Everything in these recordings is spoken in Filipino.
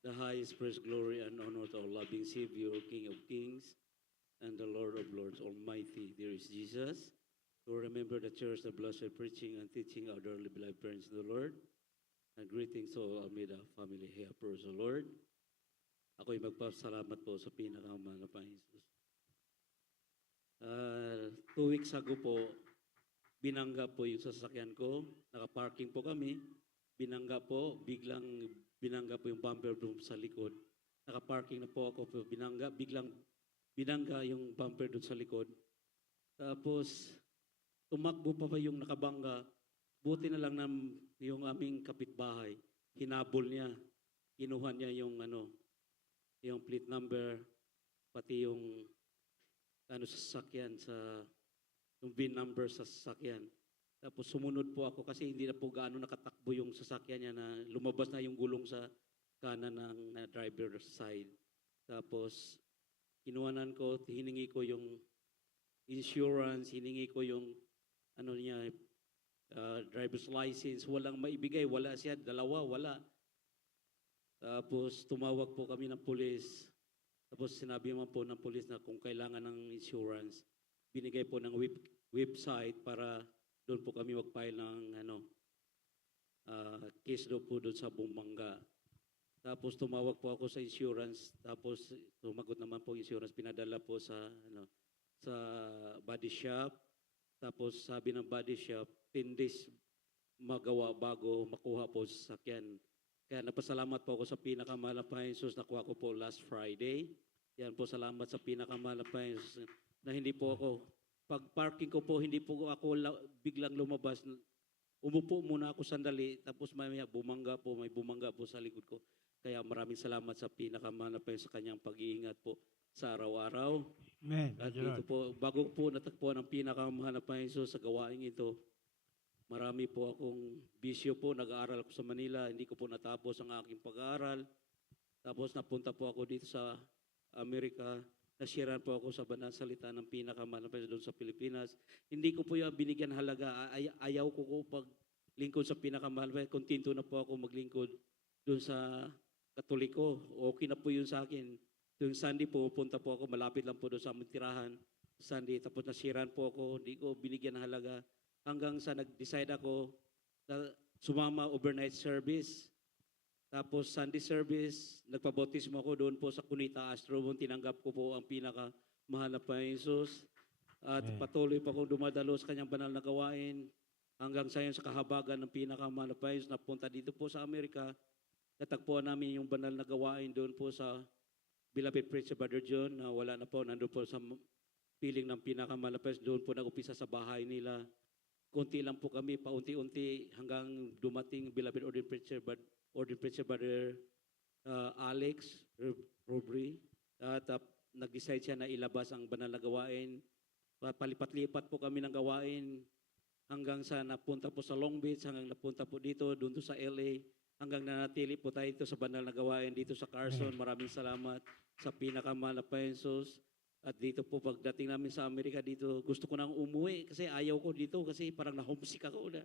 The highest praise, glory, and honor to our loving Savior, King of Kings, and the Lord of Lords, Almighty. There is Jesus. To remember the church, the blessed preaching and teaching our dearly beloved parents in the Lord. And greetings to all Almeida family here, praise the Lord. Ako'y magpasalamat po sa pinakamahal na Panginoon Jesus. 2 weeks ago po, binangga po yung sasakyan ko. Nakaparking po kami. Binangga po, biglang binangga po yung bumper doon sa likod. Nakaparking na po ako, binangga, biglang binangga yung bumper doon sa likod. Tapos, tumakbo pa yung nakabangga. Buti na lang yung aming kapitbahay. Hinabol niya. Kinuha niya yung yung plate number, pati yung sasakyan yung VIN number sa sasakyan. Tapos sumunod po ako kasi hindi na po gaano nakatakbo yung sasakyan niya na lumabas na yung gulong sa kanan ng driver's side. Tapos kinuhanan ko, hiningi ko yung insurance, hiningi ko yung driver's license, walang maibigay, wala siya, dalawa, wala. Tapos tumawag po kami ng pulis. Tapos sinabi naman po ng pulis na kung kailangan ng insurance, binigay po ng website para doon po kami mag-file ng case po doon sa Bumbanga. Tapos tumawag po ako sa insurance, tapos tumagot naman po insurance, pinadala po sa body shop. Tapos sabi ng body shop, 10 days magawa bago makuha po sa sakyan. Kaya napasalamat po ako sa pinakamahal na Panginoon Jesus, nakuha ko po last Friday. Yan po, salamat sa pinakamahal na Panginoon Jesus na hindi po ako, pag parking ko po, hindi po ako biglang lumabas. Umupo muna ako sandali, tapos may bumangga po sa likod ko. Kaya maraming salamat sa pinakamahal na Panginoon sa kanyang pag-iingat po sa araw-araw. Amen. At dito po, bago po natagpuan ang pinakamahal na Panginoon Jesus sa gawain ito, marami po akong bisyo po. Nag-aaral ako sa Manila, hindi ko po natapos ang aking pag-aaral. Tapos napunta po ako dito sa Amerika. Nashiran po ako sa banal salita ng pinakamahal na Panginoon doon sa Pilipinas. Hindi ko po yung binigyan halaga. Ayaw ko pag lingkod sa pinakamahal. Kontento na po ako maglingkod doon sa Katoliko. Okay na po yun sa akin. Tuwing Sunday po, punta po ako. Malapit lang po doon sa aming tirahan. Sunday. Tapos nashiran po ako. Hindi ko binigyan ng halaga. Hanggang sa nag-decide ako na sumama overnight service. Tapos Sunday service, nagpabautismo ako doon po sa Cunita Astro. Tinanggap ko po ang pinakamahal na Panginoon Jesus. At patuloy pa akong dumadalo sa kanyang banal na gawain. Hanggang sa yun sa kahabagan ng pinakamahal na Panginoon Jesus, napunta dito po sa Amerika. Natagpuan namin yung banal na gawain doon po sa Beloved Preacher Brother John na wala na po, nandun po sa piling ng pinakamahal na Panginoon Jesus. Doon po nag-upisa sa bahay nila. Kunti lang po kami, paunti-unti hanggang dumating Beloved Ordained Preacher Brother Alex Robry. At nag-decide siya na ilabas ang banal na gawain. Palipat-lipat po kami ng gawain hanggang sa napunta po sa Long Beach, hanggang napunta po dito, doon sa LA, hanggang nanatili po tayo dito sa banal na gawain dito sa Carson. Maraming salamat sa pinakamahal na Panginoon Jesus. At dito po, pagdating namin sa Amerika dito, gusto ko nang umuwi kasi ayaw ko dito kasi parang na-homesick ako na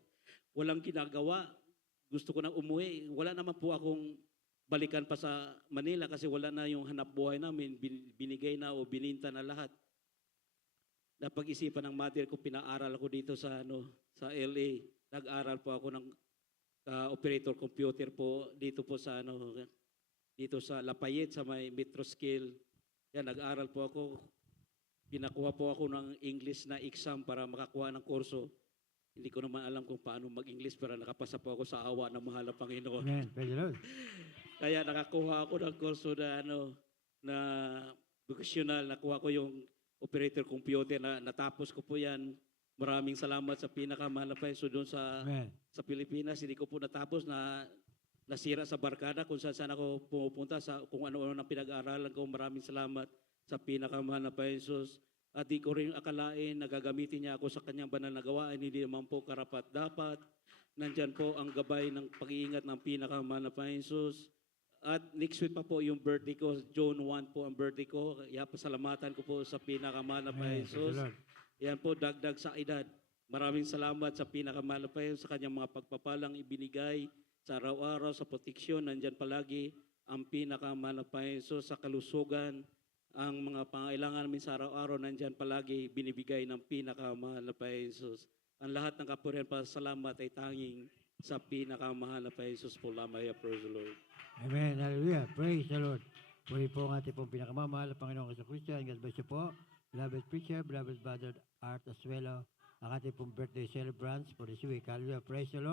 walang ginagawa. Gusto ko nang umuwi. Wala naman po akong balikan pa sa Manila kasi wala na yung hanap buhay namin. Binigay na o bininta na lahat. Napag-isipan ng mother ko, pinaaral ako dito sa LA. Nag-aral po ako ng operator computer po dito po sa dito sa Lafayette sa may Metro Skill. Yan, nag-aral po ako. Pinakuha po ako ng English na exam para makakuha ng kurso. Hindi ko naman alam kung paano mag-English pero nakapasa po ako sa awa ng mahal na Panginoon. Amen. Praise the Lord. Kaya nakakuha ako ng kurso na vocational. Nakuha ko yung operator computer na natapos ko po yan. Maraming salamat sa pinakamahal na Panginoon doon sa Pilipinas. Hindi ko po natapos na nasira sa barkada kung saan ako pumupunta sa kung ano-ano ng pinag-aaralan ko. Maraming salamat sa pinakamahal na Panginoon Jesus. At di ko rin akalain na gagamitin niya ako sa kanyang banal na gawain. Hindi naman po karapat-dapat. Nandyan po ang gabay ng pag-iingat ng pinakamahal na Panginoon Jesus. At next week pa po yung birthday ko. June 1 po ang birthday ko. Kaya pasalamatan ko po sa pinakamahal na Panginoon Jesus. Yan po, dagdag sa edad. Maraming salamat sa pinakamahal na Panginoon sa kanyang mga pagpapalang ibinigay sa araw-araw, sa proteksyon, nandyan palagi. ang pinakamahal na Panginoon Jesus sa kalusugan. Ang mga pangailangan namin sa araw-araw nandyan palagi binibigay ng pinakamahal na Panginoon Jesus. Ang lahat ng kapurihan pa salamat ay tanging sa pinakamahal na Panginoon Jesus po lamang. Praise the Lord. Amen. Hallelujah. Praise the Lord. Muli po ang ating pong pinakamamahal na Panginoong Kristo. And God bless you po. Beloved preacher, beloved brother Art Asuelo, ang ating pong birthday celebrants for this week. Hallelujah. Praise the Lord.